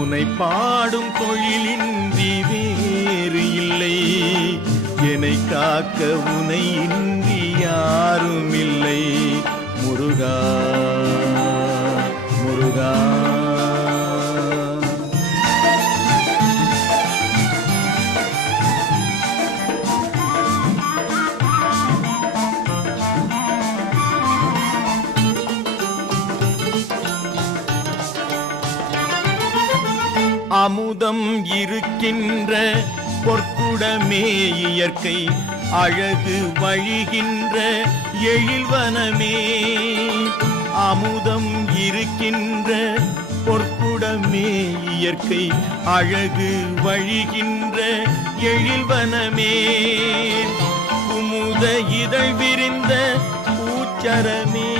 உனை பாடும் தொழிலின்றி வேறு இல்லை, என்னை காக்க உனை இன்றி யாரும் இல்லை. முருகா முருகா. அமுதம் இருக்கின்ற பொற்குடமே இயற்கை, அழகு வழிகின்ற எழில்வனமே. அமுதம் இருக்கின்ற பொற்குடமே இயற்கை, அழகு வழிகின்ற எழில்வனமே. குமுத இதழ் விரிந்த பூச்சரமே,